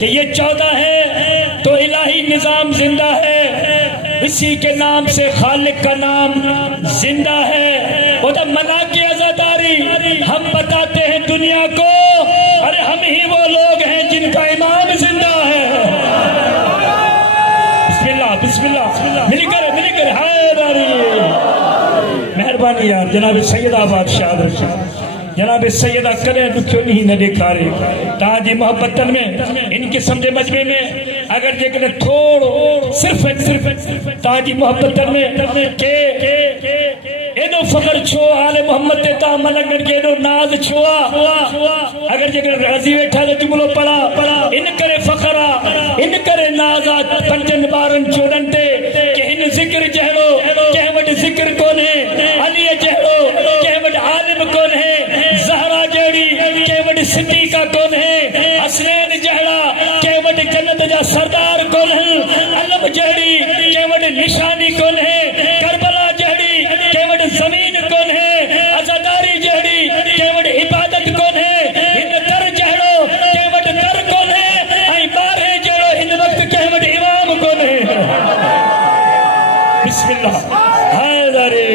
कि ये 14 है तो इलाही निजाम जिंदा है, इसी के नाम से खालिक का नाम जिंदा है। वो तो मना की अज़ादारी हम बताते हैं दुनिया को, अरे हम ही वो लोग हैं जिनका इमाम जिंदा है। बिस्मिल्लाह बिस्मिल्लाह मिलकर हायदारी। मेहरबानी यार, जनाब सैयदा बादशाह जनाब सैयदा करे दुखियो नहीं न ॾेखारे ताजी मोहब्बतन में इनके समझे मजमे में अगर जेकर थोड़ो सिर्फ ताजी मोहब्बतन में के एडो फखर छो आले मोहम्मद ते ता मलंगन के एडो नाज छोआ अगर जेकर राजी वेठा तो जुमलो पढ़ा इन करे फखरा इन करे नाजा पंजन बारन चोदन ते के इन जिक्र जहरो के वड जिक्र कोने अली जहरो के वड आलिम कोने ज़हरा जड़ी के वड सिद्दीका कौन है, हसनैन जहरा के वड जन्नत जा सरदार कौन है, अलम जड़ी के वड निशानी कौन है, करबला जड़ी के वड जमीन कौन है, अज़ादारी जड़ी के वड इबादत कौन है, इन दर जहरो के वड दर कौन है, आई बारे जड़ो इन वक्त के वड इमाम कौन है। बिस्मिल्लाह हायदारी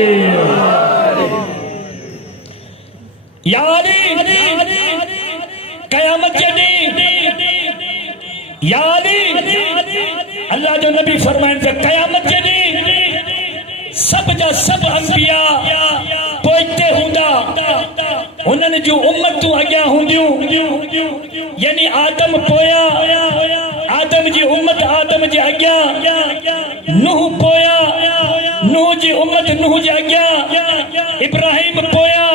यारी कयामत यारी अल्लाह जो नबी फरमाइन थे कयामत सब जा सब अंबिया पोइते हुंदा उन्हनि जो उम्मतूं अॻियां हूंदियूं, यानी आदम पोया आदम जी उम्मत आदम जे अॻियां नूह पोया नूह जी उम्मत नूह जे अॻियां इब्राहिम पोया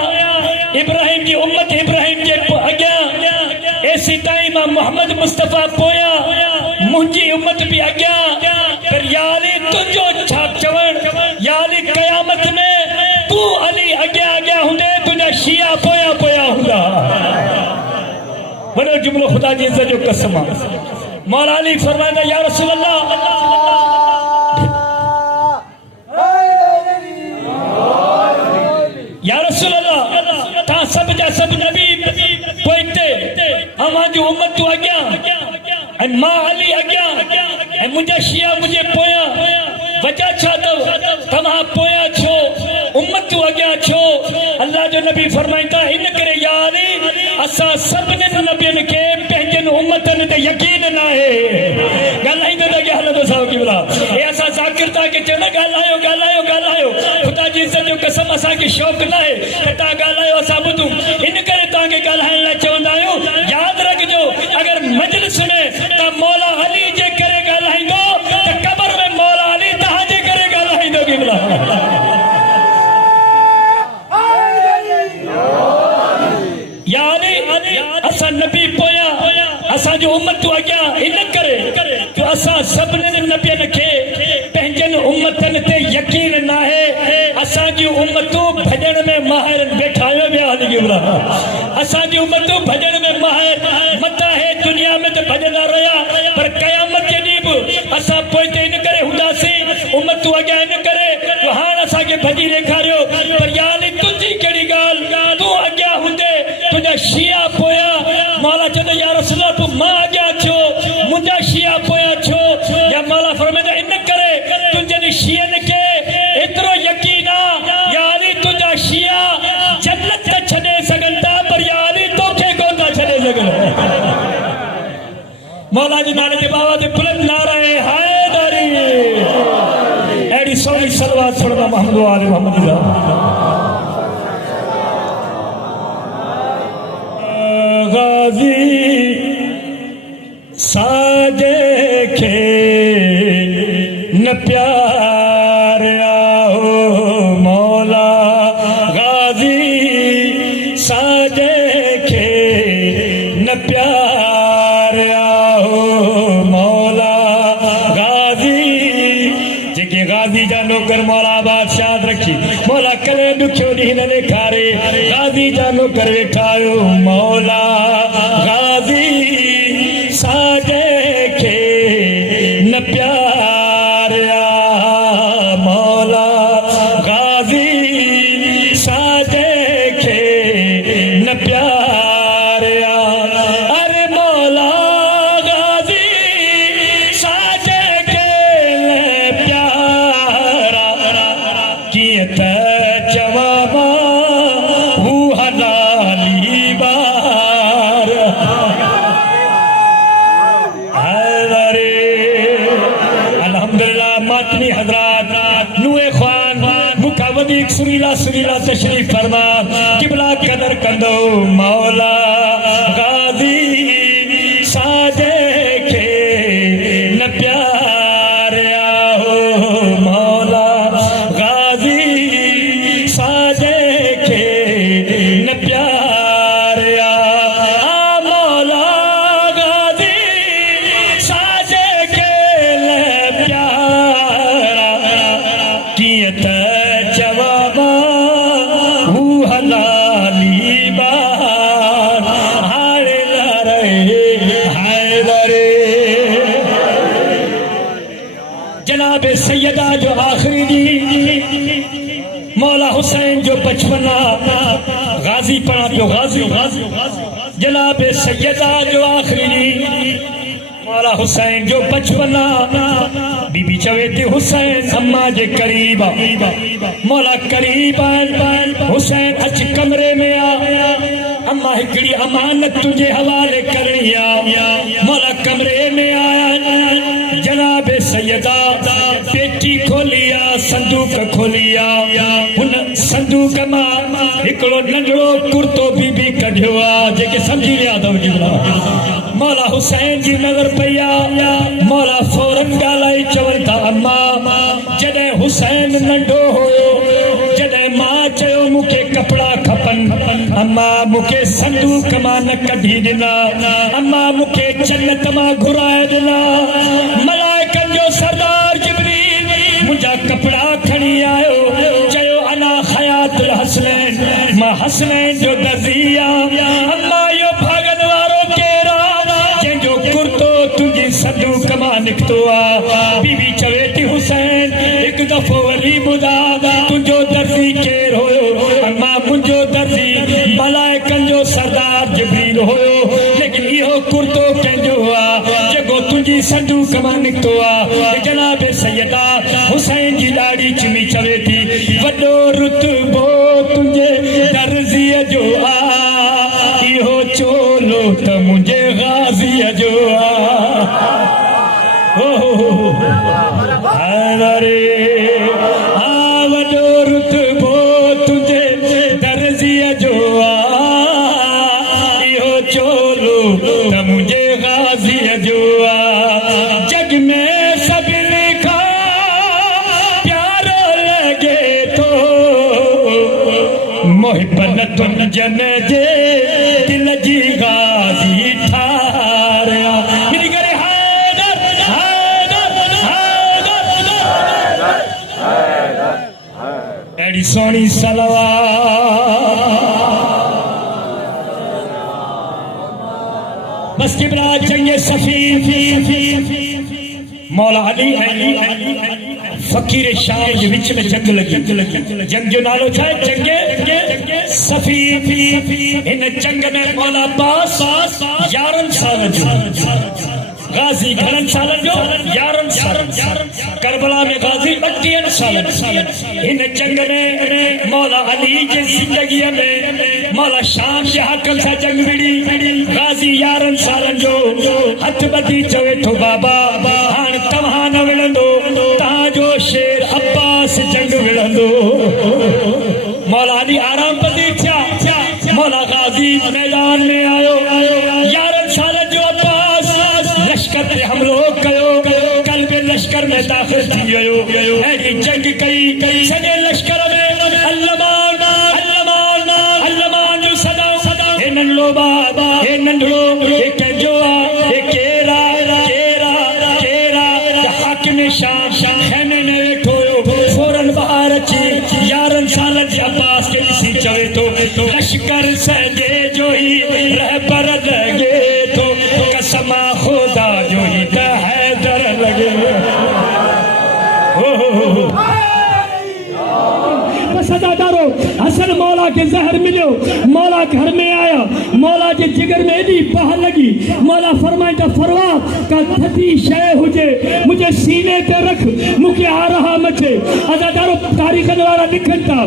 इब्राहिम की उम्मत इब्राहिम के अॻियां ऐसी ताईं मां मोहम्मद मुस्तफ़ा पोया मुंहिंजी उम्मत भी अॻियां पर याली तुंहिंजो छा चवण याली क़यामत में तू अली अॻियां हूंदे तुंहिंजा शिया पोया हूंदा। वॾो जुमिलो ख़ुदा जी इज़्ज़त जो कसम आहे। मौला अली फरमाईंदा या रसूल अल्लाह या रसूल अल्लाह ता सब जा सब नबी पोइते अवां जो उम्मत तू अॻियां ऐं मां अली अॻियां ऐं मुंहिंजा शिया मुंहिंजे पोयां वजह छा अथव तव्हां पोयां छो उम्मत तू अॻियां छो। अल्लाह जो नबी फरमाईंदा इन करे या अली असां सभिनी नबियनि खे पंहिंजनि उम्मतनि ते यकीन न आहे। ॻाल्हाईंदो त अॻियां हलंदो साहब क़िबला हे असां ज़ाकिर तव्हांखे चवंदा ॻाल्हायो ख़ुदा जी इज़्ज़त जो कसम असांखे शौक़ु न आहे त तव्हां ॻाल्हायो असां ॿुधूं इन करे तव्हांखे ॻाल्हाइण लाइ चवंदा आहियूं। यादि रखिजो अगर मजलिस में त मौला अली जे करे ॻाल्हाईंदो त क़बर में मौला अली तव्हांजे करे ॻाल्हाईंदो क़िबला। या अली असां नबी पोयां असांजो उम्मत अॻियां इन करे तो असां सभिनी नबियनि खे पंहिंजनि उम्मतनि ते यकीन न आहे। असांजी उम्मतूं भॼण में माहिर वेठा आहियो विया हली क़िबला असांजी उम्मतूं भॼण में माहिर मता है दुनिया में त भॼंदा रहिया पर क़यामत जे ॾींहुं बि असां पोइते इन करे हूंदासीं उम्मतूं अॻियां इन करे तो हाणे असांखे भॼी ॾेखारियो पर या अली तुंहिंजी कहिड़ी ॻाल्हि तूं अॻियां हूंदे तुंहिंजा शिया पोयां मौला चवंदो या रसूल अल्लाह तूं मां अॻियां छो मुंहिंजा शिया पोयां छो या मौला फरमाईंदा इन करे तुंहिंजनि शियनि खे एतिरो यकीन आहे या अली तुंहिंजा शिया जन्नत त छॾे सघनि था पर या अली तोखे कोन था छॾे सघनि। मौला जे नाले जे बाबा जे बुलंद नारा है हैदरी अहिड़ी सोनी सलवात पढ़ंदा मोहम्मद आले मोहम्मद गाजी साजे खे न प्यार आओ मौला गाजी साजे खे न प्यार आओ मौला गाजी जेके गाजी जा नौकर मौला बादशाह रखी मौला करे दुखियो ॾींहुं न ॾेखारे गाजी जा नौकर वेठा आहियो मौला गाजी साजे खे न प्यार आ मौला गाजी साजे खे न प्यार आ अरे मौला गाजी सुरीला सुरीला तशरीफ फरमा किबला कदर कंदो मौला गाजी साजे के न प्यारिया हो मौला गाजी साजे के न प्यारिया मौला गाजी साजे के न प्यारा कियत जवाबा हलाली बार हारे लरे जनाब सैयदा जो आखिरी दी मौला हुसैन जो बचपना गाजी पढ़ा जो गाजी जनाब सैयदा जो आखिरी दी मौला हुसैन जो बचपना बीबी चवे थी हुसैन अम्मा जे करीब मौला करीब हुसैन अच कमरे में आ अम्मा हिकड़ी अमानत तुझे हवाले करनी आ मौला कमरे में आया जनाब सैयदा पेटी खोलिया संदूक खोलिया उन संदूक मां हिकड़ो नंढड़ो कुर्तो बीबी कढियो आ जेके समझी लिया अथव मौला हुसैन जी नजर पया मौला फौरन ॻाल्हाई चवनि था अम्मा जॾहिं हुसैन नंढो हुयो जॾहिं मां चयो मूंखे कपिड़ा खपनि अम्मा मूंखे संदूक मां न कढी ॾिना अम्मा मूंखे जन्नत मां घुराए ॾिना मलाइकनि जो सरदार जिब्रील मुंहिंजा कपिड़ा खणी आयो चयो अना हयातुल हसनैन मां हसनैन जो दर्जी आहियां अम्मा इहो भागन वारो केरु जंहिंजो कुर्तो तुंहिंजी संदूक मां निकितो आहे बीबी चवे थी हुसैन हिकु दफ़ो वरी ॿुधा तुंहिंजो दर्जी केरु हुयो अम्मा मुंहिंजो दर्जी मलाइकनि जो सरदार जिब्रील हुयो लेकिन इहो कुर्तो कंहिंजो आहे जेको तुंहिंजी संदूक मां निकितो आहे जनाब सैयदा हुसैन जी ॾाढी चुमी चवे थी वॾो रुतबो तुंहिंजे दर्जीअ जो आहे इहो चोलो त मुंहिंजे गाज़ीअ जो आहे वॾो रुतबो तुंहिंजे दर्जीअ जो आहे इहो चोलो त मुंहिंजे गाज़ीअ जो आहे जग में सभिनी खां प्यारो लॻे थो मोहब्बतुनि जन जे दिल जी गाज़ी ठारिया इन करे अहिड़ी सोणी सलवात बस किबरा चंगे सफी मौला अली फकीर शाम जे विच में जंग लगी जंग जो नालो छा है जंगे सफी इन जंग में मौला अब्बास 11 साल जो गाजी घणनि सालनि जो 11 साल करबला में गाजी 32 साल इन जंग में मौला अली जे जिंदगीअ में मौला शाम जे हाकम सां जंग विड़ी गाजी 11 सालनि जो हथ ॿधी चवे थो बाबा हाणे तव्हां न विढ़ंदो तव्हांजो शेर अब्बास जंग विढ़ंदो मौला अली आराम पती थिया मौला गाजी मैदान में आयो 11 सालनि जो अब्बास लश्कर पे हमलो कयो कल्ब लश्कर में दाखिल थी वियो अहिड़ी जंग कई सॼे लश्कर में अल्लमान जो सदाऊं हे नंढड़ो बाबा हे नंढड़ो हे कंहिंजो आहे हे केरु आहे हाकिम शाम खेमे में वेठो हुयो फौरन ॿाहिरि अची 11 सालनि जे अब्बास खे ॾिसी चवे थो लश्कर सॼे जो ई रहबर लॻे थो कसम खुदा जो ही त हैदर लगे बस अदादारो हसन मौला के जहर मिलो मौला घर में आया मौला मौला जे जिगर में एडी बाह लगी मौला फरमाए त फरवा का थदी शय हुजे मुझे सीने ते रख मुके आ रहा मचे अदादारो तारीखन वाला लिखन था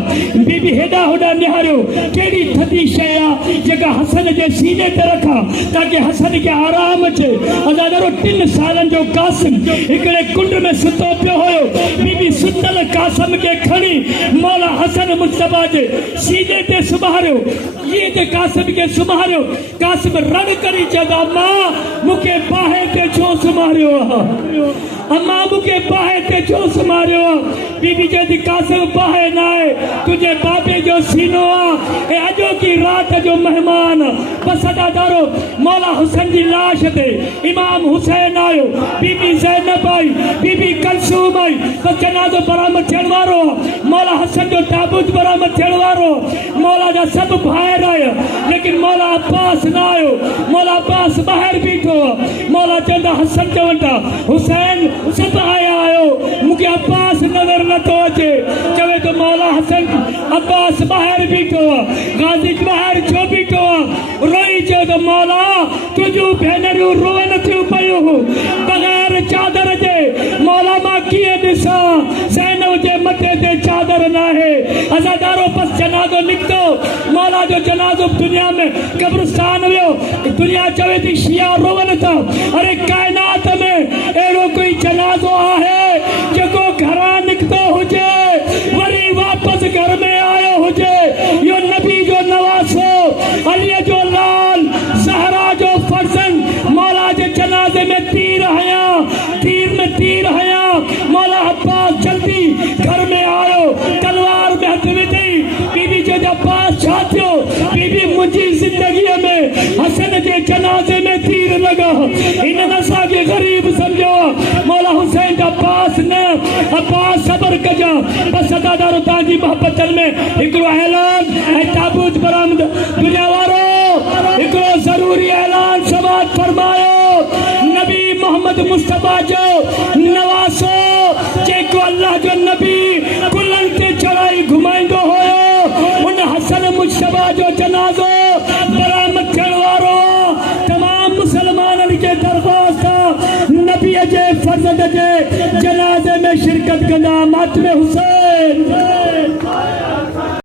बीबी हेडा होडा निहारियो केड़ी थदी शय आ जेका हसन जे सीने ते रखा ताकि हसन के आराम अचे अदादारो 3 सालन जो कासिम एकड़े कुंड में सुतो पियो होयो बीबी सुतल कासिम के खणी मौला हसन मुस्तफा जे सीने ते सुमारियो ये ते कासिम के सुमारियो कासिम रण करी चदा मां मुके बाहे ते छो सुमारियो अम्मा मुके बाहे ते छो सुमारियो बीबी जे कासिम बाहे ना है तुझे बाबे जो सीनो आ ए अजो की रात जो मेहमान बस अदादारो मौला हुसैन की लाश ते इमाम हुसैन आयो बीबी ज़ैनब आई बीबी कलसूम आई बस जनाज़ो बरामद थियण वारो मौला हसन जो ताबूत बरामद थियण वारो मौला जा सब ॿाहिरि आया लेकिन मौला अब्बास ना आयो मौला अब्बास ॿाहिरि बीठो मौला चवंदा हसन चवंदा हुसैन सब आया आयो मूंखे अब्बास नज़र नथो अचे चवे तो मौला हसन अब्बास ॿाहिरि बीठो गाज़ी ॿाहिरि छो बीठो रोई चयो तो मौला तुंहिंजूं भेनरूं रोअनि थियूं पयूं बग़ैर चादर जे मौला मां कीअं ॾिसां ज़ैनब जे मथे ते चादर न आहे अज़ादारो बस जनाज़ो निकितो मौला जो जनाज़ो दुनिया में कब्रिस्तान वियो दुनिया चवे थी शिया रोवनि था अरे कायनात में अहिड़ो कोई जनाज़ो आहे जेको घरां निकितो हुजे वरी वापसि घर में आयो हुजे इहो नबी जो नवासो अलीअ जो लाल ज़हरा जो फर्ज़ंद मौला जे जनाज़े में तीर हया मौला अब्बास जल्दी घर में आयो तलवार में हथ विधई बीबी जे अब्बास छा थियो बीबी मुंहिंजी ज़िंदगीअ में हसन जे जनाज़े में तीर लगा इन्हनि असांखे ग़रीब सम्झो मौला हुसैन अब्बास न अब्बास सबर कजा बस अदादारो तव्हांजी मोहब्बतनि में हिकिड़ो ऐलान ऐं ताबूत बरामद दुनिया वारो हिकिड़ो ज़रूरी ऐलान समाज फरमायो नबी मोहम्मद मुस्तफा जो नवासो जेको अल्लाह जो नबी कुलनि ते चढ़ाई घुमाईंदो हुयो उन हसन मुस्तफा जो जनाज़ो बरामद थियण वारो तमाम मुसलमाननि खे दरख़्वास्त नबीअ जे फर्ज़ंद जे जनाज़े में शिरकत कंदा मातमे हुसैन